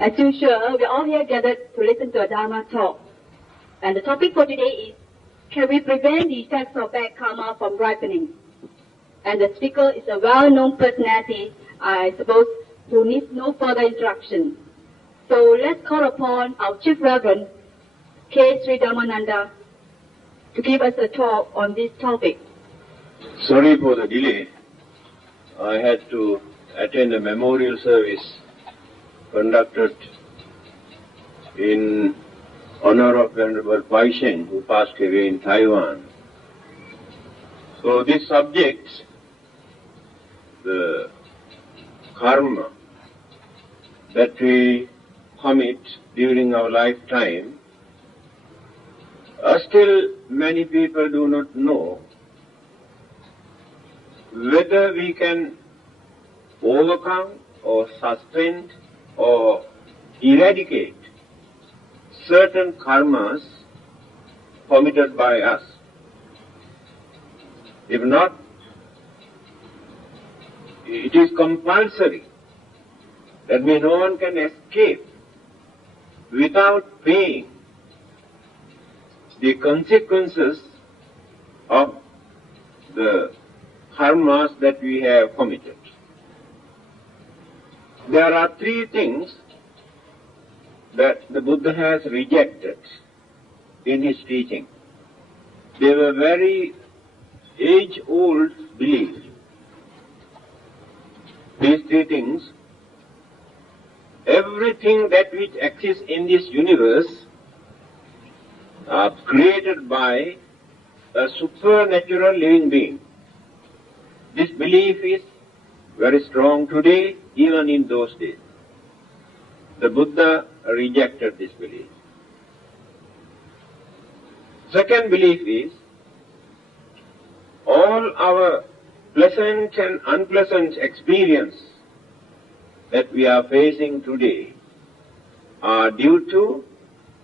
As usual, we're all here gathered to listen to a Dharma talk. And the topic for today is, can we prevent the effects of bad karma from ripening? And the speaker is a well-known personality, I suppose, who needs no further introduction. So let's call upon our Chief Reverend, K. Sri Dhammananda, to give us a talk on this topic. Sorry for the delay. I had to attend a memorial service conducted in honor of Venerable Pai Shen, who passed away in Taiwan. So this subject, the karma that we commit during our lifetime, still many people do not know whether we can overcome or suspend or eradicate certain karmas committed by us. If not, it is compulsory. That means no one can escape without paying the consequences of the karmas that we have committed. There are three things that the Buddha has rejected in his teaching. They were very age-old beliefs. These three things: everything that which exists in this universe are created by a supernatural living being. This belief is very strong today, even in those days. The Buddha rejected this belief. Second belief is, all our pleasant and unpleasant experience that we are facing today are due to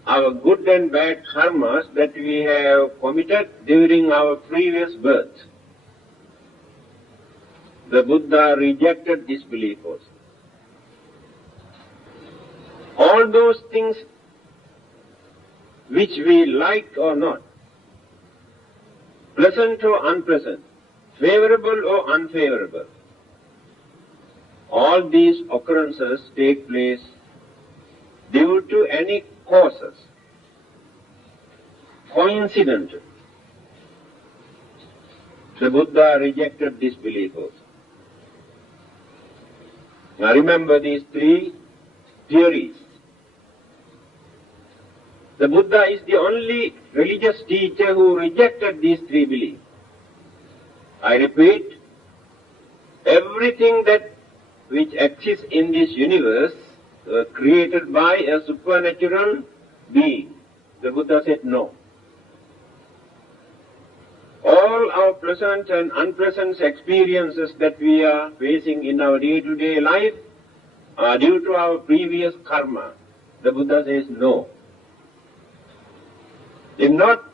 our good and bad karmas that we have committed during our previous birth. The Buddha rejected this belief also. All those things which we like or not, pleasant or unpleasant, favorable or unfavorable, all these occurrences take place due to any causes, coincidental. The Buddha rejected this belief also. Now remember these three theories. The Buddha is the only religious teacher who rejected these three beliefs. I repeat, everything that which exists in this universe was created by a supernatural being. The Buddha said no. All our pleasant and unpleasant experiences that we are facing in our day-to-day life are due to our previous karma. The Buddha says no. If not,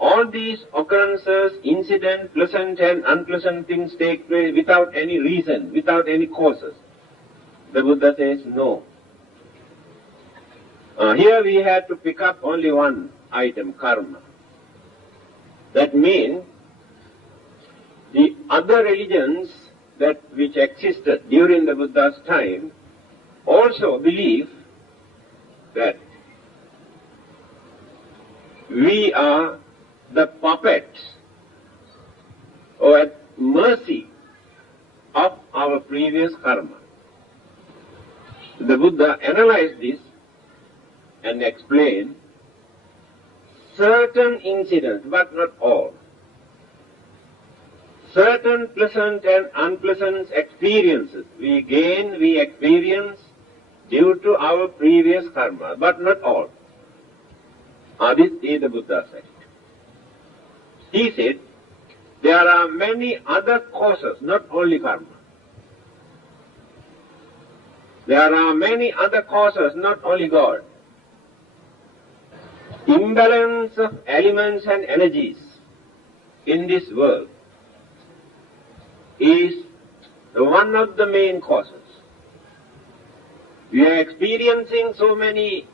all these occurrences, incident, pleasant and unpleasant things take place without any reason, without any causes. The Buddha says no. Here we had to pick up only one item, karma. That means the other religions that which existed during the Buddha's time also believe that we are the puppets or at mercy of our previous karma. The Buddha analyzed this and explained certain incidents, but not all. Certain pleasant and unpleasant experiences we experience due to our previous karma, but not all. This is the Buddha said. He said, there are many other causes, not only karma. There are many other causes, not only God. Imbalance of elements and energies in this world is one of the main causes. We are experiencing so many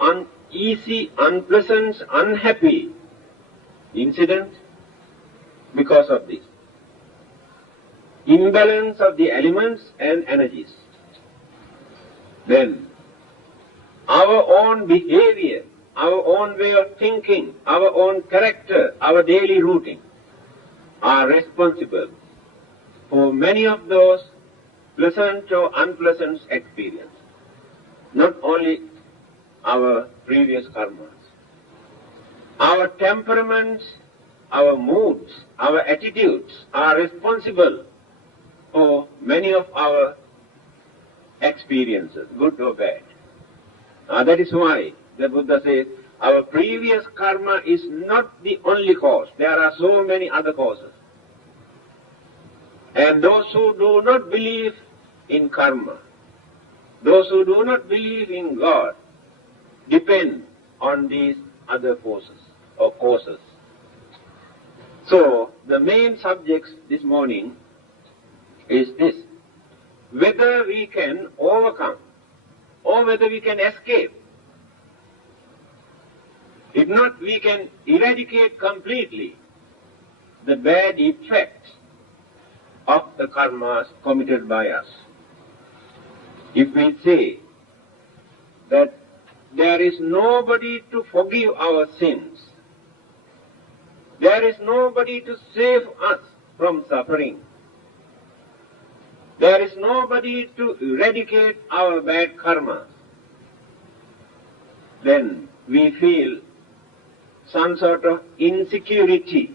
uneasy, unpleasant, unhappy incidents because of this. Imbalance of the elements and energies. Then, our own behavior, our own way of thinking, our own character, our daily routine are responsible for many of those pleasant or unpleasant experiences. Not only our previous karmas. Our temperaments, our moods, our attitudes are responsible for many of our experiences, good or bad. That is why the Buddha says our previous karma is not the only cause. There are so many other causes. And those who do not believe in karma, those who do not believe in God, depend on these other forces or causes. So, the main subject this morning is this: whether we can overcome or whether we can escape. If not, we can eradicate completely the bad effects of the karmas committed by us. If we say that there is nobody to forgive our sins, there is nobody to save us from suffering, there is nobody to eradicate our bad karmas, then we feel some sort of insecurity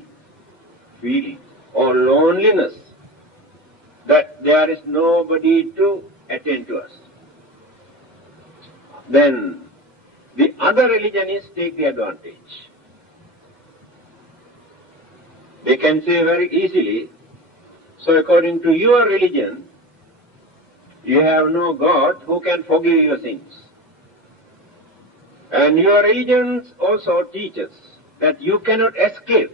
feeling or loneliness that there is nobody to attend to us. Then the other religionists take the advantage. They can say very easily, so according to your religion, you have no God who can forgive your sins. And your religions also teaches that you cannot escape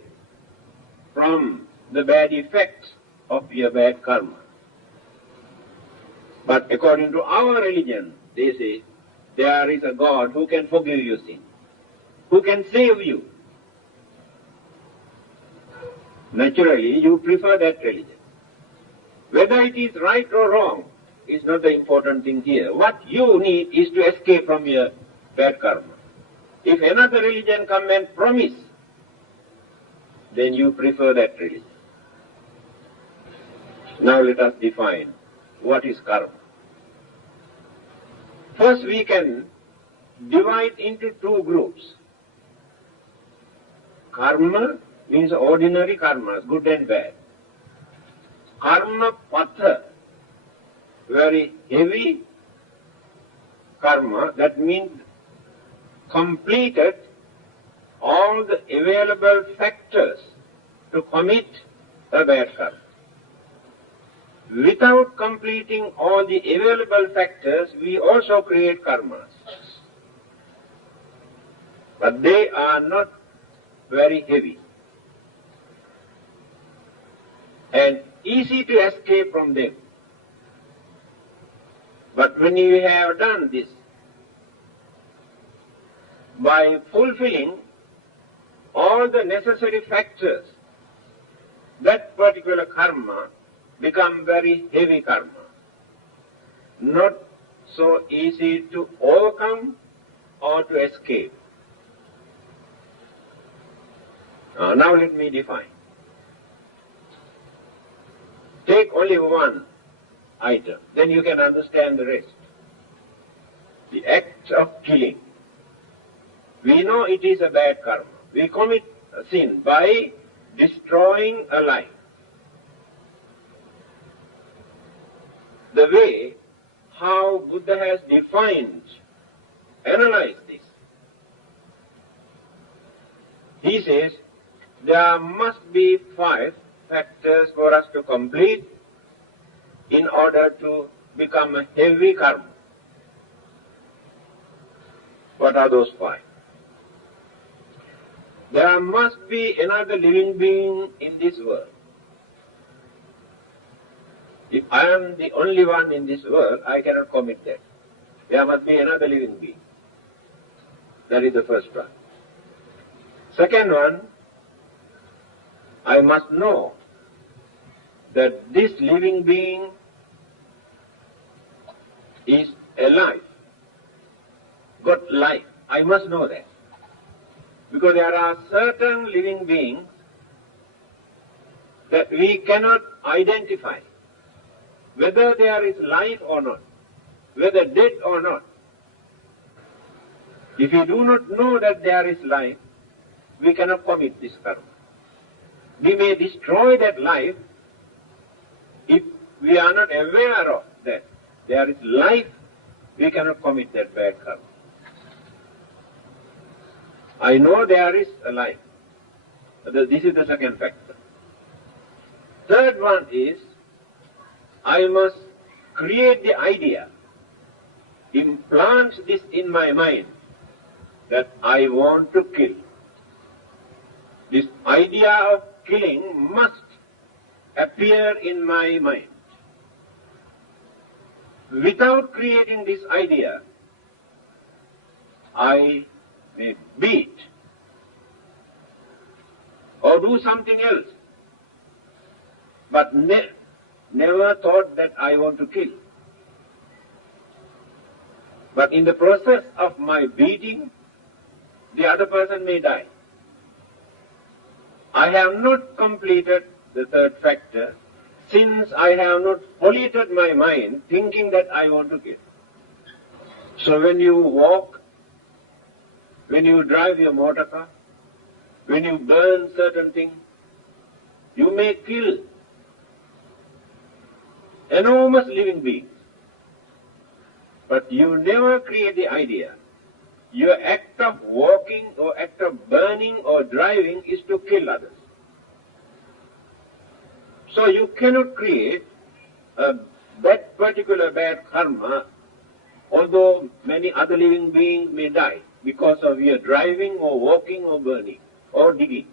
from the bad effects of your bad karma. But according to our religion, they say, there is a God who can forgive your sin, who can save you. Naturally, you prefer that religion. Whether it is right or wrong is not the important thing here. What you need is to escape from your bad karma. If another religion come and promise, then you prefer that religion. Now let us define what is karma. First, we can divide into two groups. Karma means ordinary karmas, good and bad. Karma patha, very heavy karma, that means completed all the available factors to commit a bad karma. Without completing all the available factors, we also create karmas. But they are not very heavy and easy to escape from them. But when you have done this, by fulfilling all the necessary factors, that particular karma become very heavy karma, not so easy to overcome or to escape. Now let me define. Take only one item, then you can understand the rest. The act of killing. We know it is a bad karma. We commit a sin by destroying a life. The way how Buddha has defined, analyzed this. He says there must be 5 factors for us to complete in order to become a heavy karma. What are those 5? There must be another living being in this world. If I am the only one in this world, I cannot commit that. there must be another living being. That is the first one. Second one, I must know that this living being is alive, got life. I must know that. Because there are certain living beings that we cannot identify whether there is life or not, whether dead or not. If we do not know that there is life, we cannot commit this karma. We may destroy that life if we are not aware of that. There is life, we cannot commit that bad karma. I know there is a life. This is the second factor. Third one is, I must create the idea, implant this in my mind, that I want to kill. This idea of killing must appear in my mind. Without creating this idea, I may beat or do something else, but never thought that I want to kill. But in the process of my beating, the other person may die. I have not completed the third factor, since I have not polluted my mind thinking that I want to kill. So when you walk, when you drive your motor car, when you burn certain things, you may kill enormous living beings. But you never create the idea. Your act of walking or act of burning or driving is to kill others. So you cannot create that particular bad karma, although many other living beings may die because of your driving or walking or burning or digging.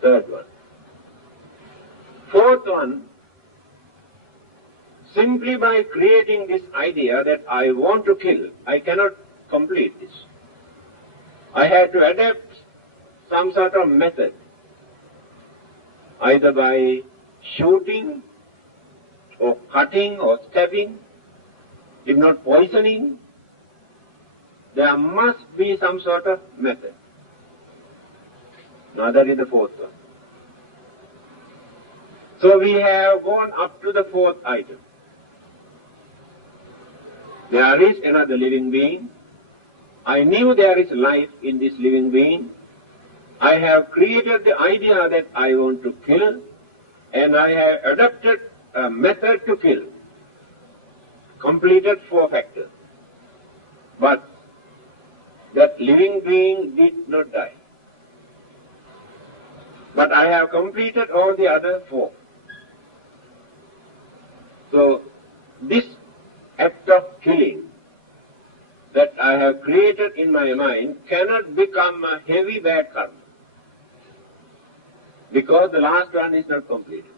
Third one. Fourth one, simply by creating this idea that I want to kill, I cannot complete this. I have to adapt some sort of method, either by shooting or cutting or stabbing, if not poisoning. There must be some sort of method. Now that is the fourth one. So we have gone up to the fourth item. There is another living being. I knew there is life in this living being. I have created the idea that I want to kill, and I have adopted a method to kill. Completed 4 factors. But that living being did not die. But I have completed all the other 4. So this act of killing that I have created in my mind cannot become a heavy bad karma, because the last one is not completed.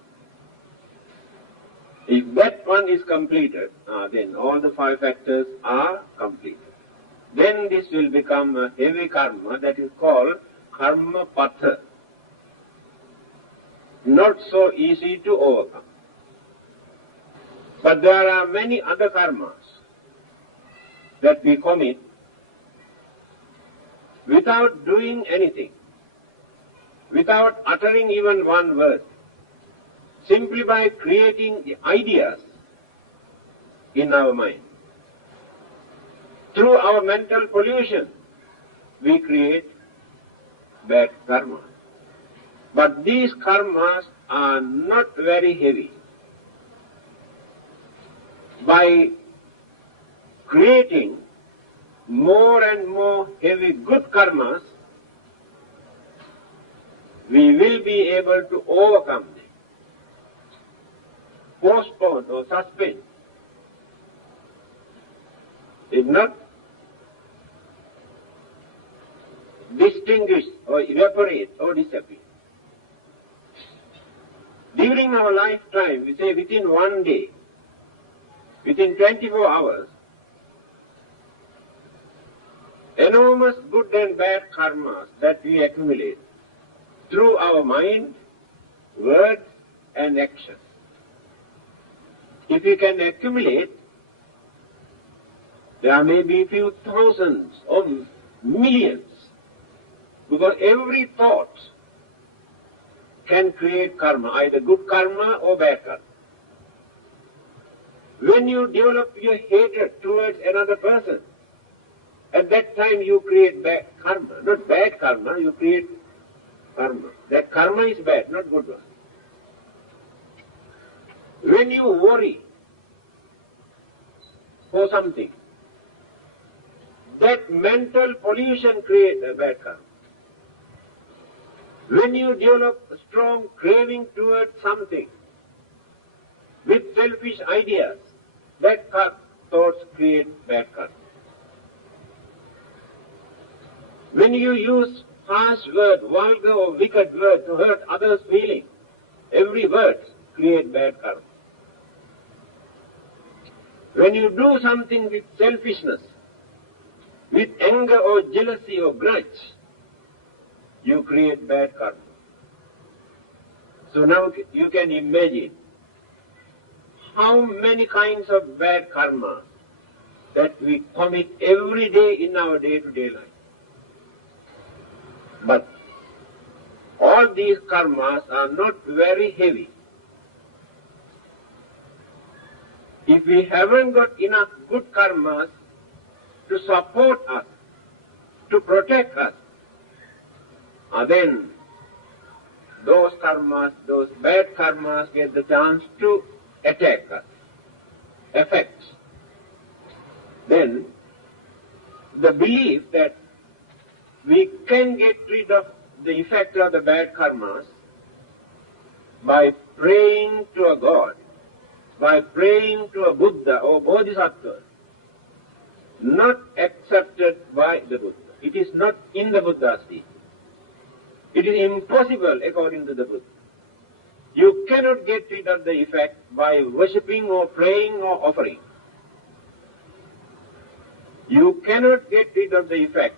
If that one is completed, then all the 5 factors are completed. Then this will become a heavy karma that is called karma patha. Not so easy to overcome. But there are many other karmas that we commit without doing anything, without uttering even one word, simply by creating the ideas in our mind. Through our mental pollution, we create bad karma. But these karmas are not very heavy. By creating more and more heavy good karmas, we will be able to overcome them, postpone or suspend. If not, distinguish or evaporate or disappear. During our lifetime, we say within one day, within 24 hours, enormous good and bad karmas that we accumulate through our mind, words and actions. If we can accumulate, there may be a few thousands or millions, because every thought can create karma, either good karma or bad karma. When you develop your hatred towards another person, at that time you create bad karma. Not bad karma, you create karma. That karma is bad, not good one. When you worry for something, that mental pollution creates a bad karma. When you develop a strong craving towards something with selfish ideas, that thoughts create bad karma. When you use harsh word, vulgar or wicked word to hurt others' feelings, every word creates bad karma. When you do something with selfishness, with anger or jealousy or grudge, you create bad karma. So now you can imagine how many kinds of bad karma that we commit every day in our day-to-day life. But all these karmas are not very heavy. If we haven't got enough good karmas to support us, to protect us, then those karmas, those bad karmas get the chance to attack us, affect. Then the belief that we can get rid of the effect of the bad karmas by praying to a God, by praying to a Buddha or Bodhisattva, not accepted by the Buddha. It is not in the Buddha's teaching. It is impossible according to the Buddha. You cannot get rid of the effect by worshipping or praying or offering. You cannot get rid of the effect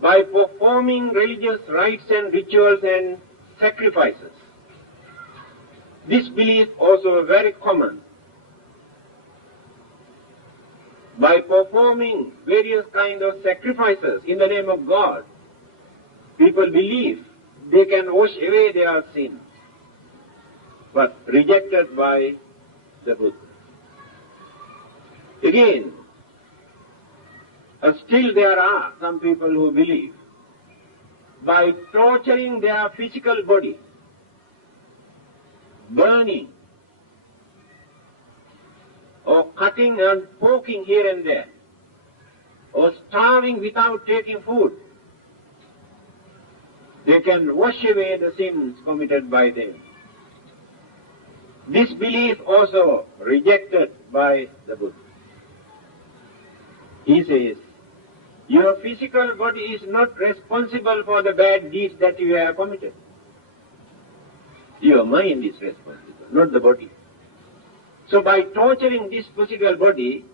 by performing religious rites and rituals and sacrifices. This belief also very common. By performing various kinds of sacrifices in the name of God, people believe they can wash away their sins, but rejected by the Buddha. Again, still there are some people who believe by torturing their physical body, burning, or cutting and poking here and there, or starving without taking food, they can wash away the sins committed by them. This belief also rejected by the Buddha. He says, your physical body is not responsible for the bad deeds that you have committed. Your mind is responsible, not the body. So by torturing this physical body,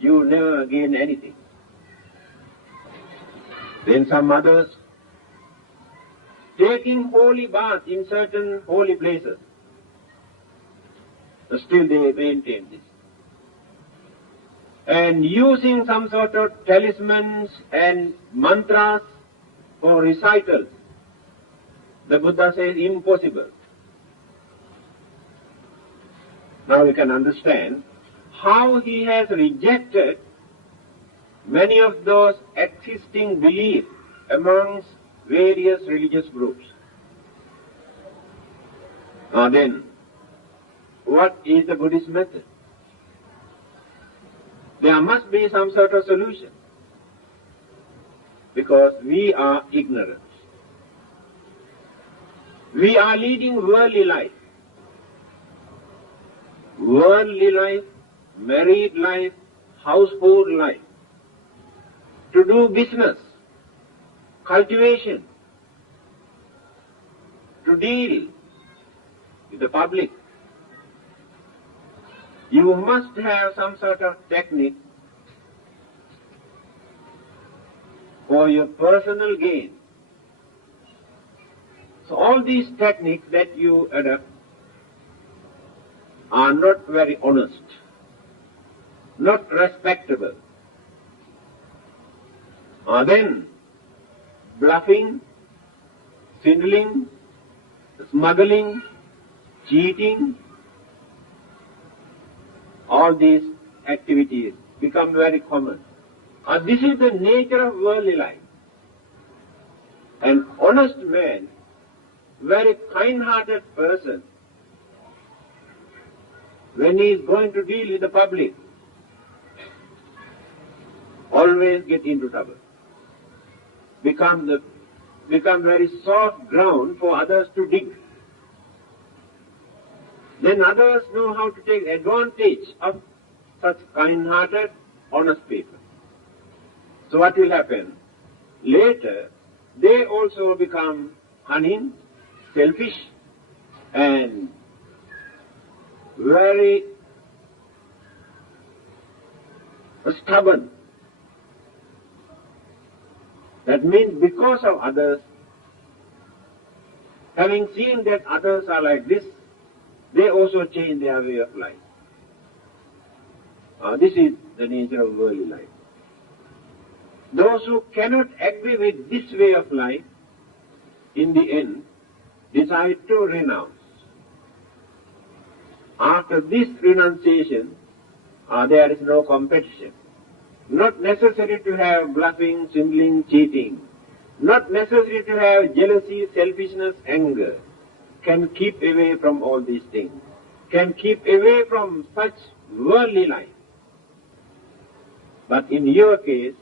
you never gain anything. Then some others, taking holy bath in certain holy places, still they maintain this. And using some sort of talismans and mantras for recitals, the Buddha says impossible. Now you can understand how he has rejected many of those existing beliefs amongst various religious groups. Now then, what is the Buddhist method? There must be some sort of solution, because we are ignorant. We are leading worldly life. Worldly life, married life, household life. To do business, cultivation, to deal with the public. You must have some sort of technique for your personal gain. So all these techniques that you adopt are not very honest, not respectable. Then bluffing, swindling, smuggling, cheating, all these activities become very common. This is the nature of worldly life. An honest man, very kind-hearted person, when he is going to deal with the public, always get into trouble. Become very soft ground for others to dig. Then others know how to take advantage of such kind-hearted, honest people. So what will happen? Later, they also become cunning, selfish, and very stubborn. That means because of others, having seen that others are like this, they also change their way of life. This is the nature of worldly life. Those who cannot agree with this way of life, in the end, decide to renounce. After this renunciation, there is no competition. Not necessary to have bluffing, swindling, cheating. Not necessary to have jealousy, selfishness, anger. Can keep away from all these things. Can keep away from such worldly life. But in your case,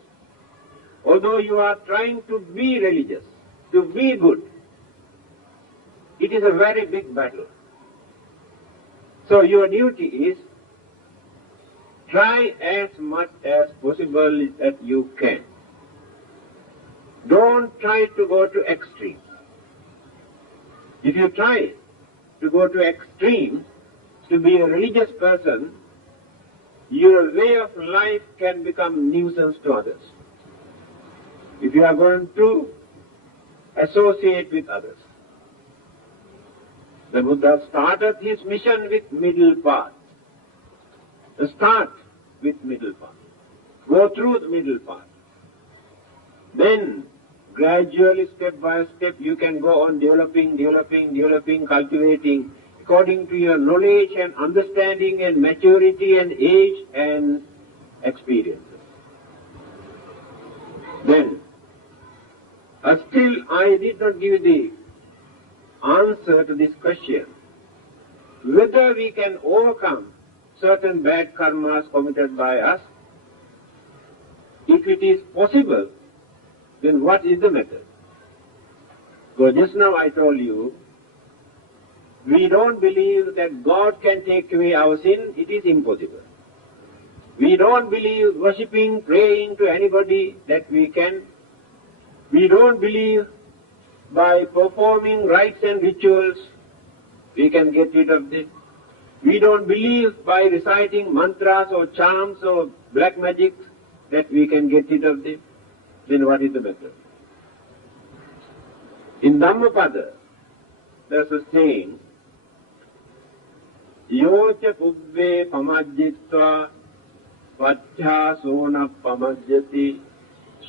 although you are trying to be religious, to be good, it is a very big battle. So your duty is try as much as possible that you can. Don't try to go to extremes. If you try to go to extremes to be a religious person, your way of life can become nuisance to others. If you are going to associate with others. The Buddha started his mission with middle path. Start with middle path. Go through the middle path. Then, gradually, step by step, you can go on developing, cultivating, according to your knowledge and understanding and maturity and age and experiences. Then, still I did not give the answer to this question, whether we can overcome certain bad karmas committed by us. If it is possible, then what is the method? So just now I told you, we don't believe that God can take away our sin. It is impossible. We don't believe worshipping, praying to anybody that we can. We don't believe by performing rites and rituals we can get rid of this. We don't believe by reciting mantras or charms or black magic that we can get rid of this. Then what is the method? In Dhammapada, there's a saying, Yocha pubbe pamajjitva vajja sona pamajjati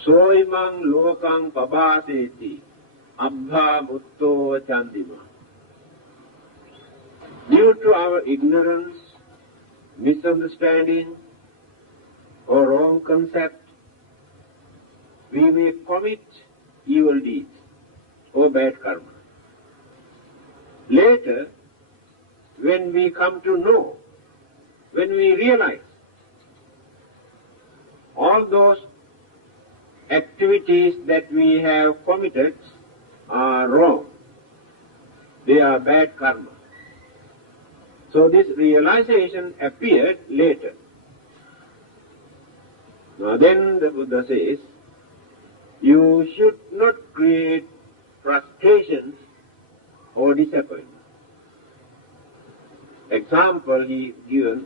soimang lokang pabhaseti abha mutto chandima. Due to our ignorance, misunderstanding, or wrong concept, we may commit evil deeds or bad karma. Later, when we come to know, when we realize all those activities that we have committed are wrong, they are bad karma. So this realization appeared later. Now then the Buddha says, you should not create frustrations or disappointment. Example he given,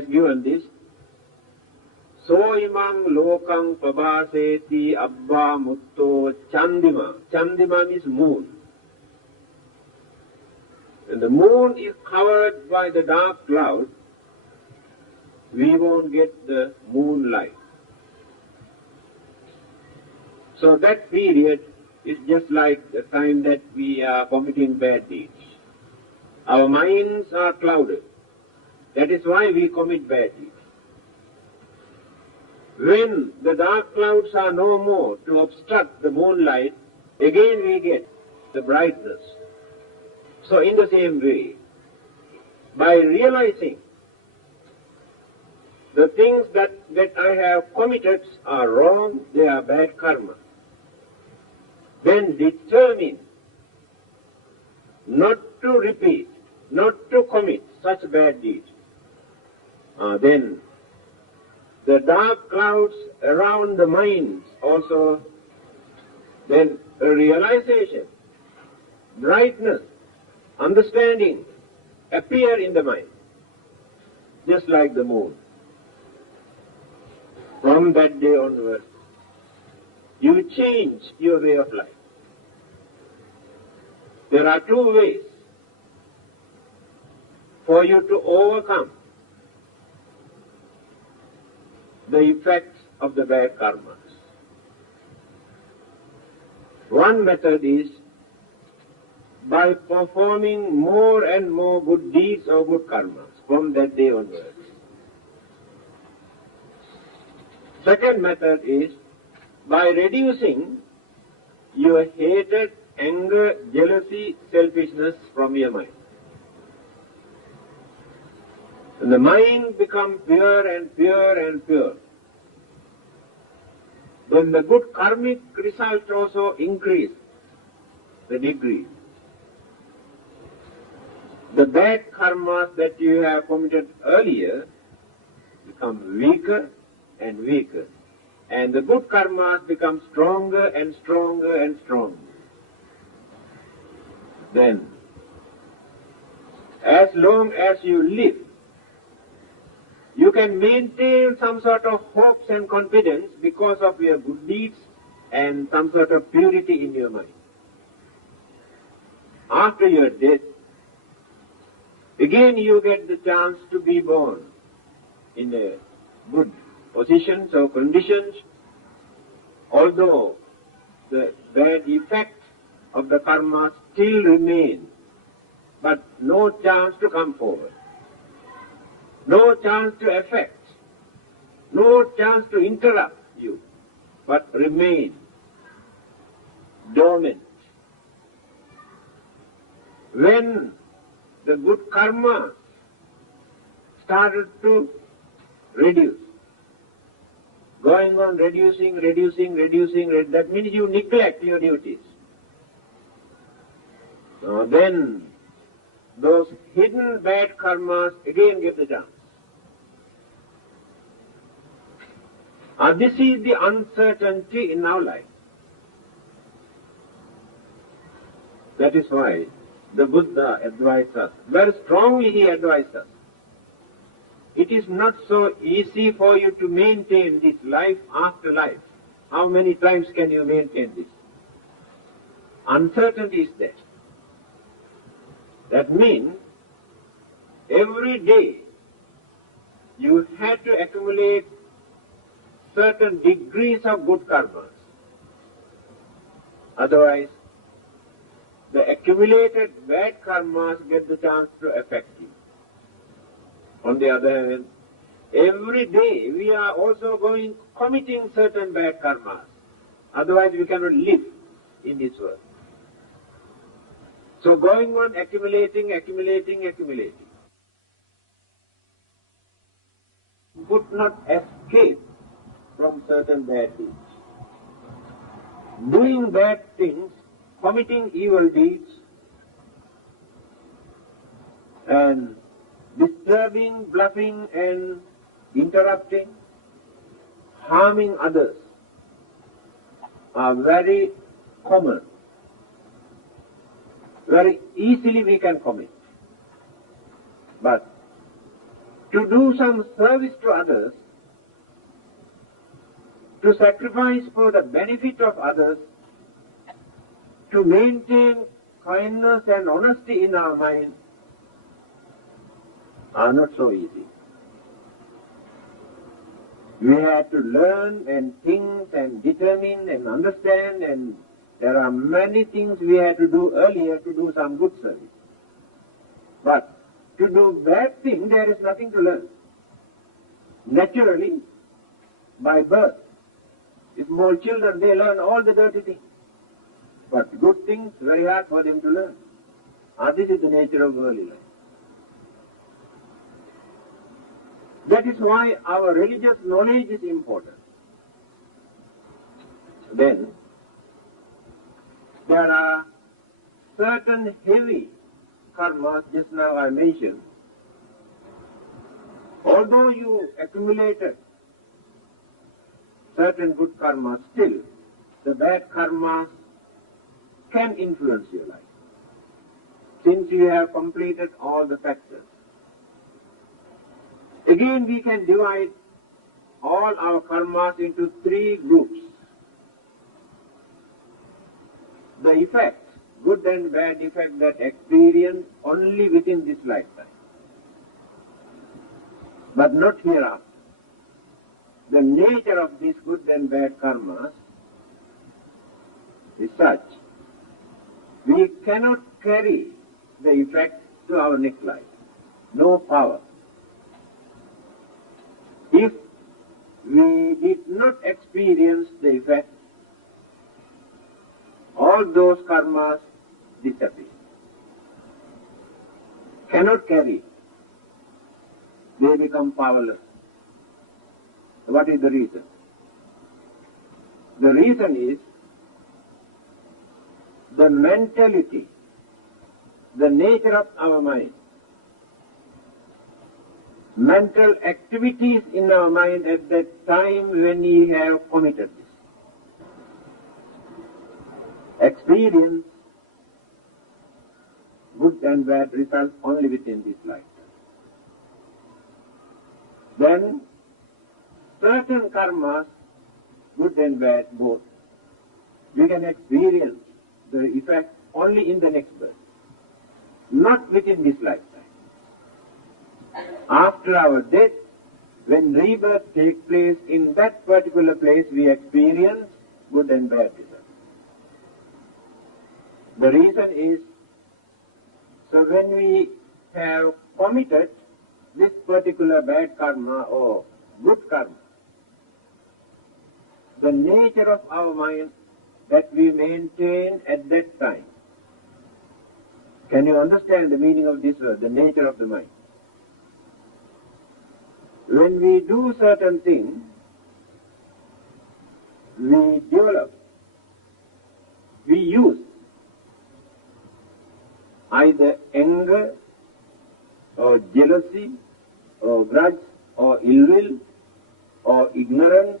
has given this. So imang lokang pabhaseti abba mutto chandima. Chandima means moon. When the moon is covered by the dark cloud, we won't get the moonlight. So that period is just like the time that we are committing bad deeds. Our minds are clouded. That is why we commit bad deeds. When the dark clouds are no more to obstruct the moonlight, again we get the brightness. So in the same way, by realizing the things that I have committed are wrong, they are bad karma, then determine not to repeat, not to commit such bad deeds, then the dark clouds around the minds also, then a realization, brightness, understanding appear in the mind, just like the moon. From that day onwards, you change your way of life. There are two ways for you to overcome the effects of the bad karmas. One method is by performing more and more good deeds or good karmas from that day onwards. Second method is by reducing your hatred, anger, jealousy, selfishness from your mind. And the mind becomes pure and pure and pure. Then the good karmic results also increase the degree. The bad karmas that you have committed earlier become weaker and weaker. And the good karmas become stronger and stronger and stronger. Then, as long as you live, you can maintain some sort of hopes and confidence because of your good deeds and some sort of purity in your mind. After your death, again you get the chance to be born in a good positions or conditions, although the bad effects of the karma still remain, but no chance to come forward, no chance to affect, no chance to interrupt you, but remain dormant. When the good karma started to reduce, going on reducing, that means you neglect your duties. Then those hidden bad karmas again get the chance. This is the uncertainty in our life. That is why the Buddha advised us, very strongly he advised us. It is not so easy for you to maintain this life after life. How many times can you maintain this? Uncertainty is there. That means every day you have to accumulate certain degrees of good karmas. Otherwise, the accumulated bad karmas get the chance to affect you. On the other hand, every day we are also committing certain bad karmas. Otherwise we cannot live in this world. So going on accumulating. Could not escape from certain bad deeds. Doing bad things, committing evil deeds, and disturbing, bluffing and interrupting, harming others are very common. Very easily we can commit. But to do some service to others, to sacrifice for the benefit of others, to maintain kindness and honesty in our mind are not so easy. We have to learn and think and determine and understand, and there are many things we had to do earlier to do some good service. But to do bad thing, there is nothing to learn. Naturally, by birth, small children, they learn all the dirty things. But good things, very hard for them to learn. This is the nature of early life. That is why our religious knowledge is important. Then, there are certain heavy karmas, just now I mentioned. Although you accumulated certain good karmas, still the bad karmas can influence your life, since you have completed all the factors. Again, we can divide all our karmas into three groups. The effects, good and bad effects that experience only within this lifetime, but not hereafter. The nature of these good and bad karmas is such, we cannot carry the effects to our next life. No power. If we did not experience the effects, all those karmas disappear. Cannot carry. They become powerless. What is the reason? The reason is the mentality, the nature of our mind. Mental activities in our mind at that time when we have committed this. Experience good and bad results only within this lifetime. Then certain karmas, good and bad both, we can experience the effect only in the next birth, not within this lifetime. After our death, when rebirth takes place, in that particular place we experience good and bad results. The reason is, so when we have committed this particular bad karma or good karma, the nature of our mind that we maintain at that time. Can you understand the meaning of this word, the nature of the mind? When we do certain things, we develop, we use either anger or jealousy or grudge or ill will or ignorance,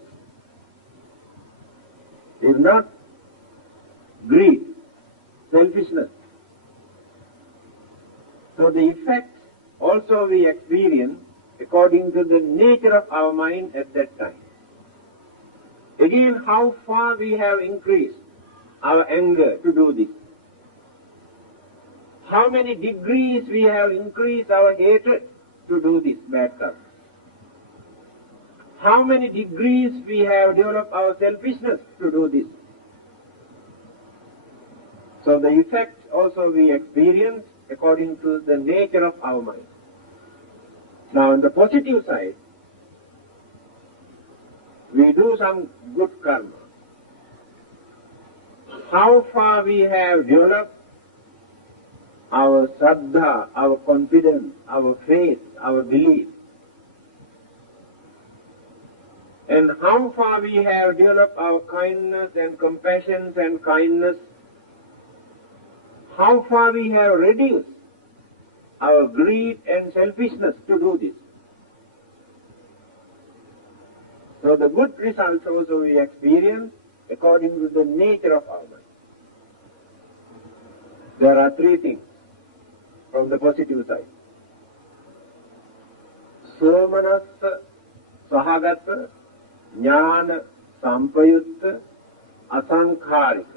if not greed, selfishness. So the effects also we experience according to the nature of our mind at that time. Again, how far we have increased our anger to do this. How many degrees we have increased our hatred to do this bad karma. How many degrees we have developed our selfishness to do this. So the effects also we experience according to the nature of our mind. Now on the positive side, we do some good karma. How far we have developed our saddha, our confidence, our faith, our belief, and how far we have developed our kindness and compassion and kindness, how far we have reduced our greed and selfishness to do this. So the good results also we experience according to the nature of our mind. There are three things from the positive side. සෝමනස්ස සහගත ඥාන සම්පයුත්ත අසංඛාරික.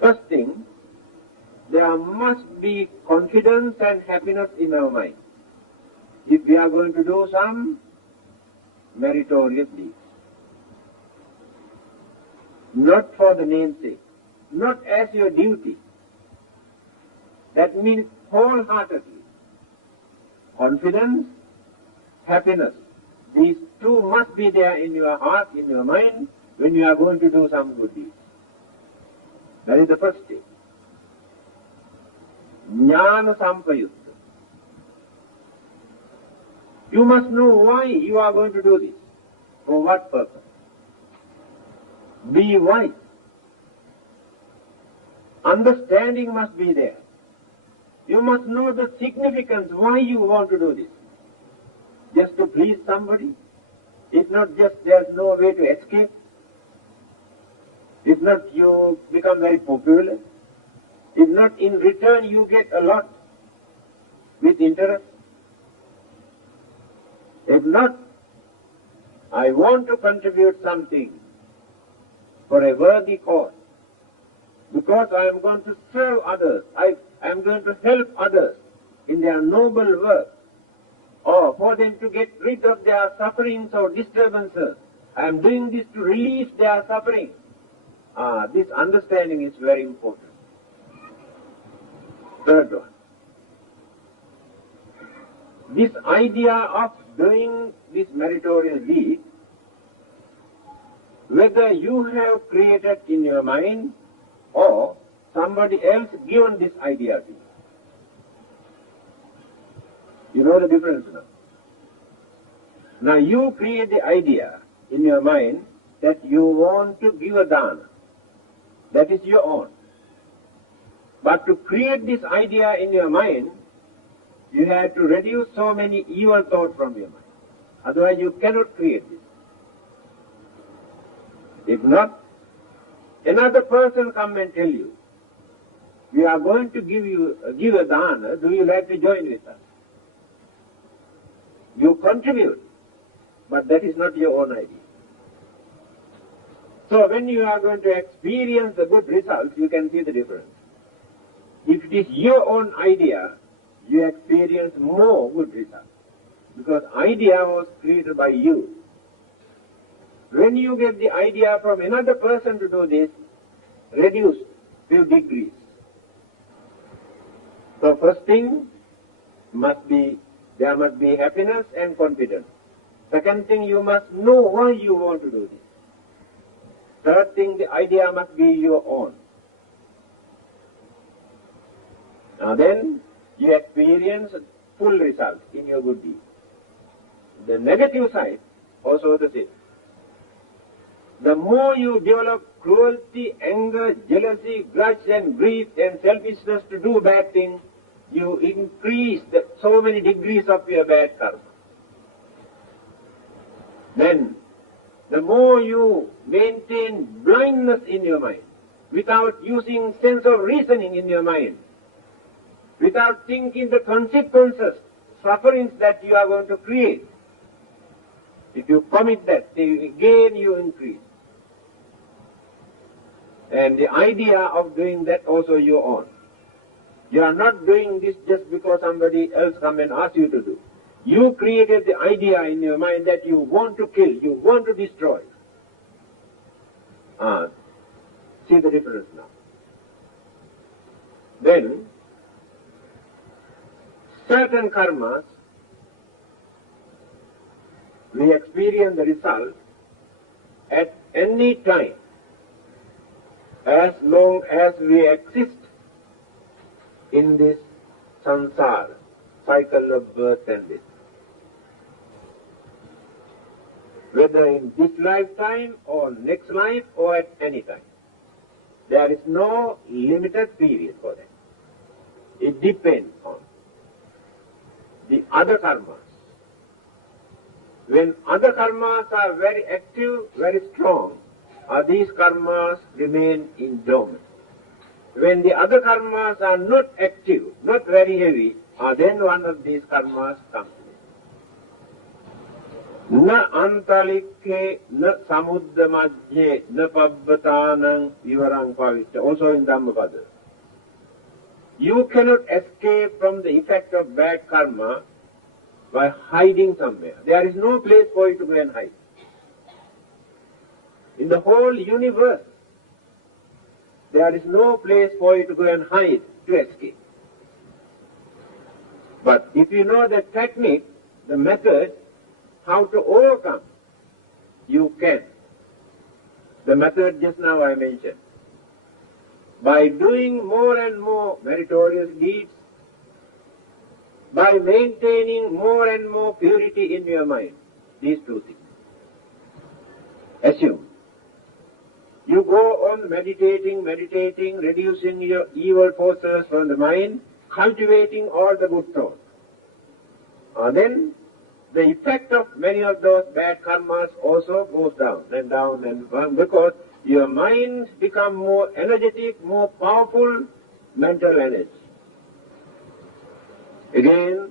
First thing, there must be confidence and happiness in our mind if we are going to do some meritorious deeds. Not for the namesake, not as your duty. That means wholeheartedly. Confidence, happiness. These two must be there in your heart, in your mind, when you are going to do some good deeds. That is the first thing. Jnana sampayutta. You must know why you are going to do this. For what purpose? Be wise. Understanding must be there. You must know the significance why you want to do this. Just to please somebody? If not, just there's no way to escape. If not, you become very popular. If not, in return you get a lot with interest. If not, I want to contribute something for a worthy cause, because I am going to serve others, I am going to help others in their noble work, or for them to get rid of their sufferings or disturbances. I am doing this to relieve their suffering. This understanding is very important. Third one. This idea of doing this meritorious deed, whether you have created in your mind or somebody else given this idea to you. You know the difference now. Now you create the idea in your mind that you want to give a dana. That is your own. But to create this idea in your mind, you have to reduce so many evil thoughts from your mind. Otherwise you cannot create this. If not, another person come and tell you, we are going to give a dana, do you like to join with us? You contribute, but that is not your own idea. So when you are going to experience the good results, you can see the difference. If it is your own idea, you experience more good results, because idea was created by you. When you get the idea from another person to do this, reduce few degrees. So first thing there must be happiness and confidence. Second thing, you must know why you want to do this. Third thing, the idea must be your own. Now then, you experience full result in your good deed. The negative side, also the same. The more you develop cruelty, anger, jealousy, grudge and greed and selfishness to do bad things, you increase so many degrees of your bad karma. Then, the more you maintain blindness in your mind, without using sense of reasoning in your mind, without thinking the consequences, sufferings that you are going to create, if you commit that, again you increase. And the idea of doing that also your own. You are not doing this just because somebody else come and ask you to do. You created the idea in your mind that you want to kill, you want to destroy. See the difference now. Then, certain karmas, we experience the result at any time, as long as we exist in this samsara, cycle of birth and death. Whether in this lifetime or next life or at any time. There is no limited period for that. It depends on the other karmas. When other karmas are very active, very strong, these karmas remain in dormant. When the other karmas are not active, not very heavy, then one of these karmas comes. Na antalikke na samudda madhye na pabbatanan vivarang pavitra. Also in Dhammapada. You cannot escape from the effect of bad karma by hiding somewhere. There is no place for you to go and hide. In the whole universe, there is no place for you to go and hide, to escape. But if you know the technique, the method, how to overcome, you can. The method just now I mentioned. By doing more and more meritorious deeds, by maintaining more and more purity in your mind, these two things. Assume. You go on meditating, reducing your evil forces from the mind, cultivating all the good thoughts. Then the effect of many of those bad karmas also goes down and down, because your mind becomes more energetic, more powerful mental energy. Again,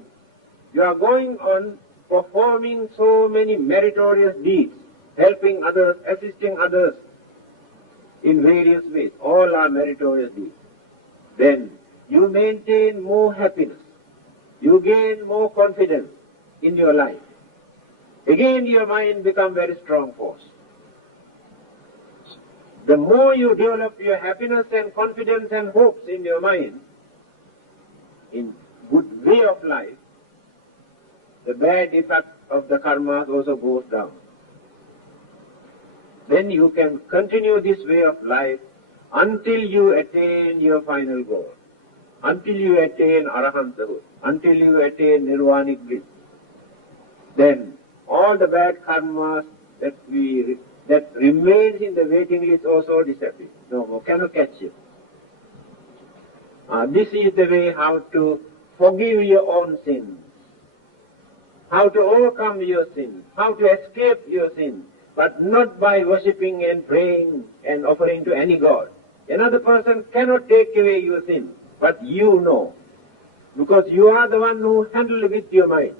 you are going on performing so many meritorious deeds, helping others, assisting others in various ways. All are meritorious deeds. Then you maintain more happiness. You gain more confidence in your life. Again your mind becomes very strong force. The more you develop your happiness and confidence and hopes in your mind, in good way of life, the bad effect of the karma also goes down. Then you can continue this way of life until you attain your final goal, until you attain arahanthood, until you attain nirvanic bliss. Then all the bad karmas that remains in the waiting list also disappear. No more, cannot catch you. This is the way how to forgive your own sins, how to overcome your sins, how to escape your sins, but not by worshipping and praying and offering to any god. Another person cannot take away your sins, but you know, because you are the one who handles with your mind.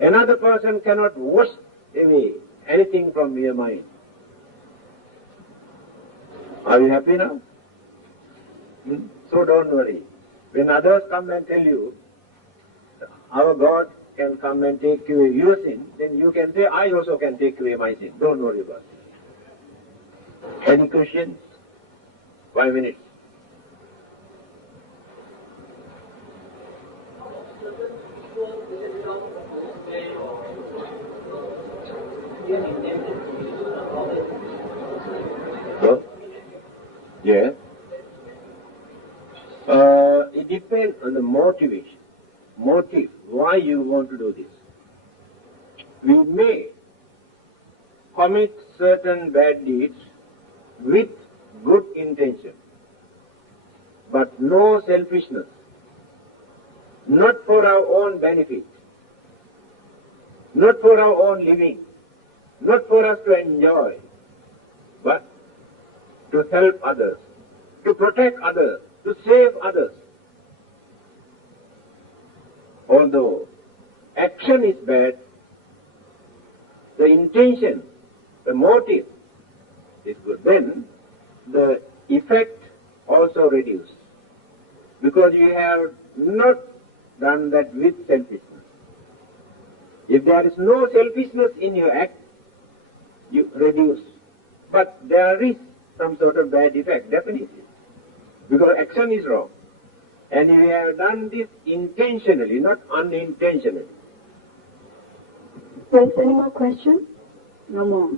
Another person cannot wash away anything from your mind. Are you happy now? So don't worry. When others come and tell you, our God can come and take away your sin, then you can say, I also can take away my sin. Don't worry about it. Any questions? 5 minutes. So, yes. It depends on the motivation. Motive, why you want to do this. We may commit certain bad deeds with good intention, but no selfishness, not for our own benefit, not for our own living, not for us to enjoy, but to help others, to protect others, to save others. Although action is bad, the intention, the motive is good. Then the effect also reduces, because you have not done that with selfishness. If there is no selfishness in your act, you reduce. But there is some sort of bad effect, definitely, because action is wrong. And we have done this intentionally, not unintentionally. Yes, any more questions? No more.